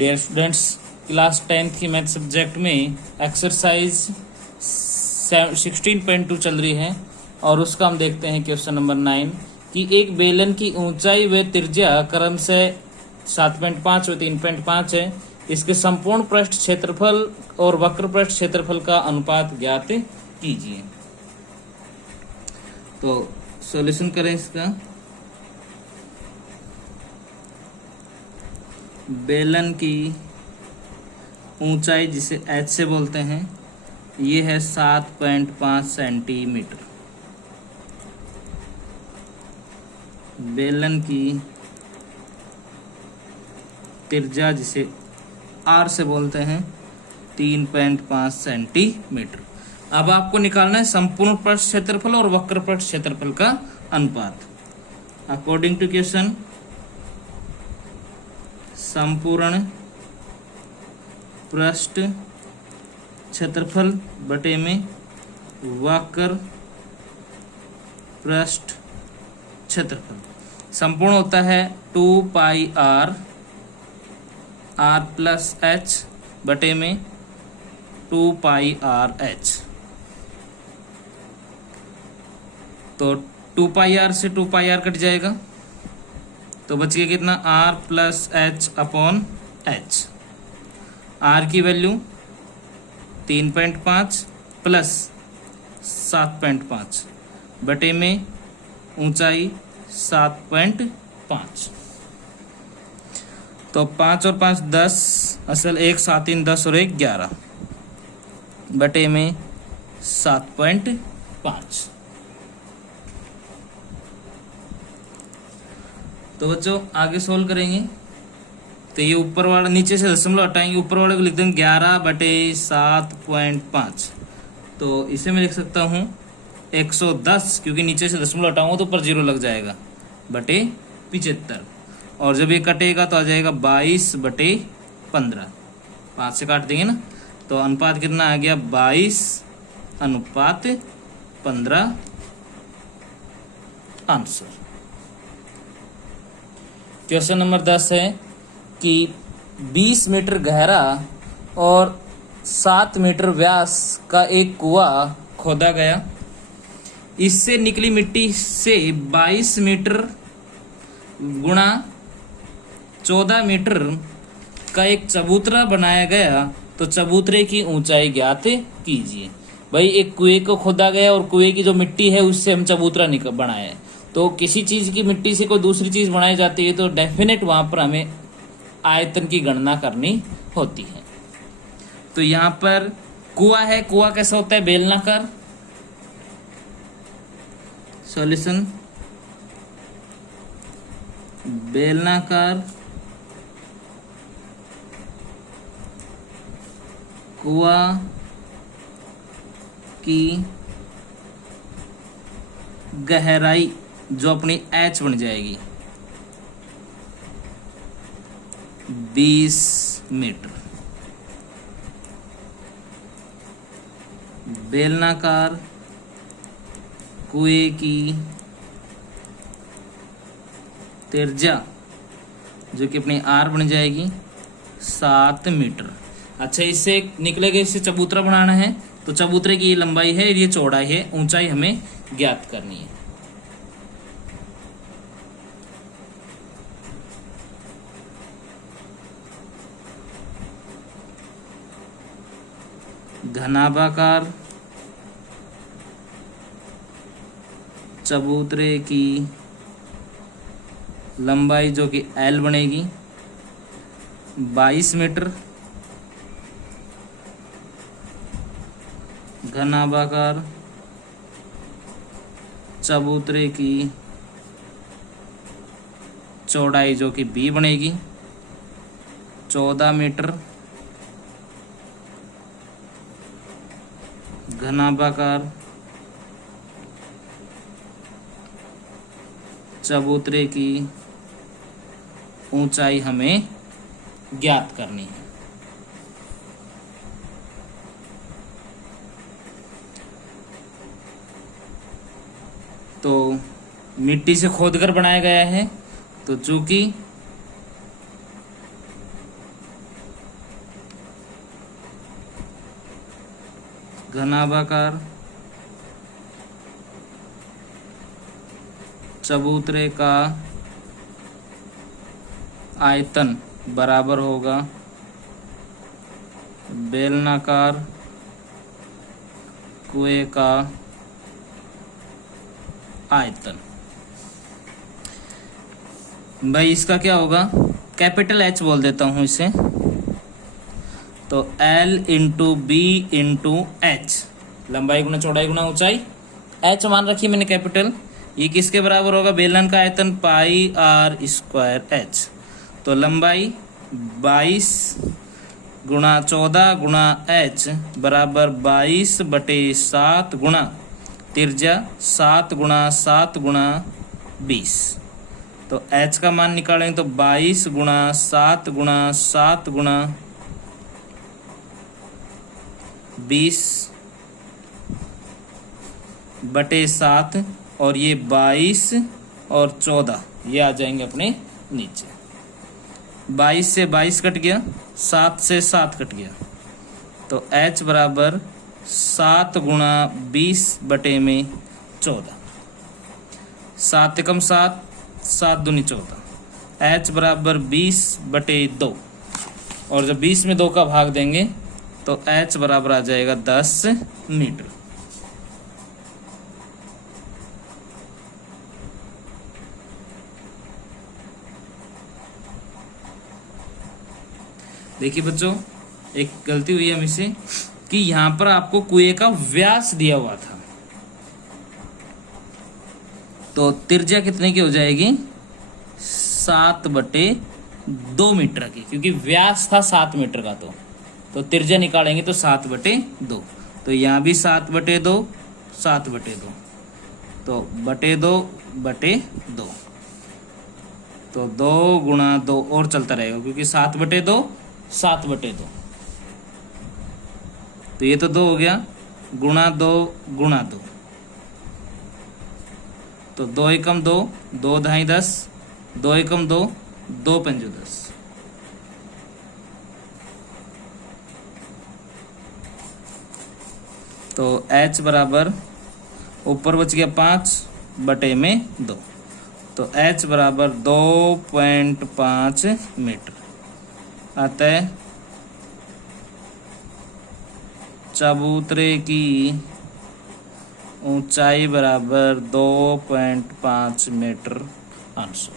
Dear students, class 10th की math subject में exercise 16.2 चल रही है और उसका हम देखते हैं क्वेश्चन नंबर 9 कि एक बेलन की ऊंचाई व त्रिज्या क्रम से 7.5 व 3.5 है। इसके संपूर्ण पृष्ठ क्षेत्रफल और वक्र पृष्ठ क्षेत्रफल का अनुपात ज्ञात कीजिए। तो सॉल्यूशन करें इसका। बेलन की ऊंचाई जिसे h से बोलते हैं ये है 7.5 सेंटीमीटर। बेलन की त्रिज्या जिसे r से बोलते हैं 3.5 सेंटीमीटर। अब आपको निकालना है संपूर्ण पृष्ठ क्षेत्रफल और वक्र पृष्ठ क्षेत्रफल का अनुपात। अकॉर्डिंग टू क्वेश्चन, संपूर्ण पृष्ठ क्षेत्रफल बटे में वक्र पृष्ठ क्षेत्रफल संपूर्ण होता है 2 पाई r प्लस h बटे में 2 पाई r h। तो 2 पाई r से 2 पाई r कट जाएगा तो बच गया कितना r plus h upon h। r की वैल्यू 3.5 प्लस 7.5 बटे में ऊंचाई 7.5। तो 5 और 5 10, असल 1 7 3 10 और 1 11 बटे में 7.5। तो बच्चों आगे सोल्व करेंगे। तो ये ऊपर वाला, नीचे से दशमलव हटाएंगे, ऊपर वाले को लिख देंगे 11 बटे 7.5। तो इसे मैं लिख सकता हूँ 110, क्योंकि नीचे से दशमलव हटाऊंगा तो ऊपर 0 लग जाएगा, बटे 75। और जब ये कटेगा तो आ जाएगा 22 बटे 15। 5 से काट देंगे ना, तो अनुपात कितना आ गया 22 अनुपात 15 आंसर। क्वेश्चन नंबर 10 है कि 20 मीटर गहरा और 7 मीटर व्यास का एक कुआं खोदा गया। इससे निकली मिट्टी से 22 मीटर गुणा 14 मीटर का एक चबूतरा बनाया गया। तो चबूतरे की ऊंचाई ज्ञात कीजिए। भाई एक कुएं को खोदा गया और कुएं की जो मिट्टी है उससे हम चबूतरा बनाया है। तो किसी चीज की मिट्टी से कोई दूसरी चीज बनाई जाती है तो डेफिनेट वहां पर हमें आयतन की गणना करनी होती है। तो यहाँ पर कुआं है, कुआं कैसा होता है बेलनाकार। सॉल्यूशन, बेलनाकार कुआं की गहराई जो अपनी h बन जाएगी 20 मीटर। बेलनाकार कुएं की त्रिज्या जो कि अपनी r बन जाएगी 7 मीटर। अच्छा, इससे निकलेगा, इससे चबूतरा बनाना है तो चबूतरे की ये लंबाई है, ये चौड़ाई है, ऊंचाई हमें ज्ञात करनी है। घनाभाकार चबूतरे की लंबाई जो कि L बनेगी 22 मीटर। घनाभाकार चबूतरे की चौड़ाई जो कि B बनेगी 14 मीटर। घनाभाकार चबूतरे की ऊंचाई हमें ज्ञात करनी है। तो मिट्टी से खोदकर बनाया गया है, तो चूंकि घनाभाकार चबूतरे का आयतन बराबर होगा बेलनाकार कुएं का आयतन। भाई इसका क्या होगा, कैपिटल एच बोल देता हूं इसे, तो L into B into H, लंबाई गुना चौड़ाई गुना ऊंचाई, एच मान रखी मैंने कैपिटल। ये किसके बराबर होगा, बेलन का आयतन पाई आर स्क्वायर एच। तो लंबाई 22 गुणा 14 गुणा एच बराबर 22/7 गुणा त्रिज्या 7 गुणा 7 गुणा 20। तो एच का मान निकालेंगे तो 22 गुणा 7 गुणा 7 गुणा 20/7, और ये 22 और 14 ये आ जाएंगे अपने नीचे। 22 से 22 कट गया, 7 से 7 कट गया, तो h बराबर 7 गुणा 20/14। 7 एकम 7, 7 दूनी 14, h बराबर 20/2, और जब 20 में 2 का भाग देंगे तो h बराबर आ जाएगा 10 मीटर। देखिए बच्चों, एक गलती हुई है हमसे कि यहां पर आपको कुएं का व्यास दिया हुआ था, तो त्रिज्या कितने की हो जाएगी, 7/2 मीटर की, क्योंकि व्यास था 7 मीटर का, तो त्रिज्या निकालेंगे तो 7/2। तो यहाँ भी 7/2, 7/2, तो /2/2, तो 2 गुणा 2 और चलता रहेगा, क्योंकि 7/2 7/2, तो ये तो 2 हो गया, गुणा 2 गुणा 2, तो 2 एकम 2, 2 ढाई 10, 2 एकम 2, 2 पंजे 10। तो h बराबर ऊपर बच गया 5/2, तो h बराबर 2.5 मीटर। अतः चबूतरे की ऊंचाई बराबर 2.5 मीटर आंसर।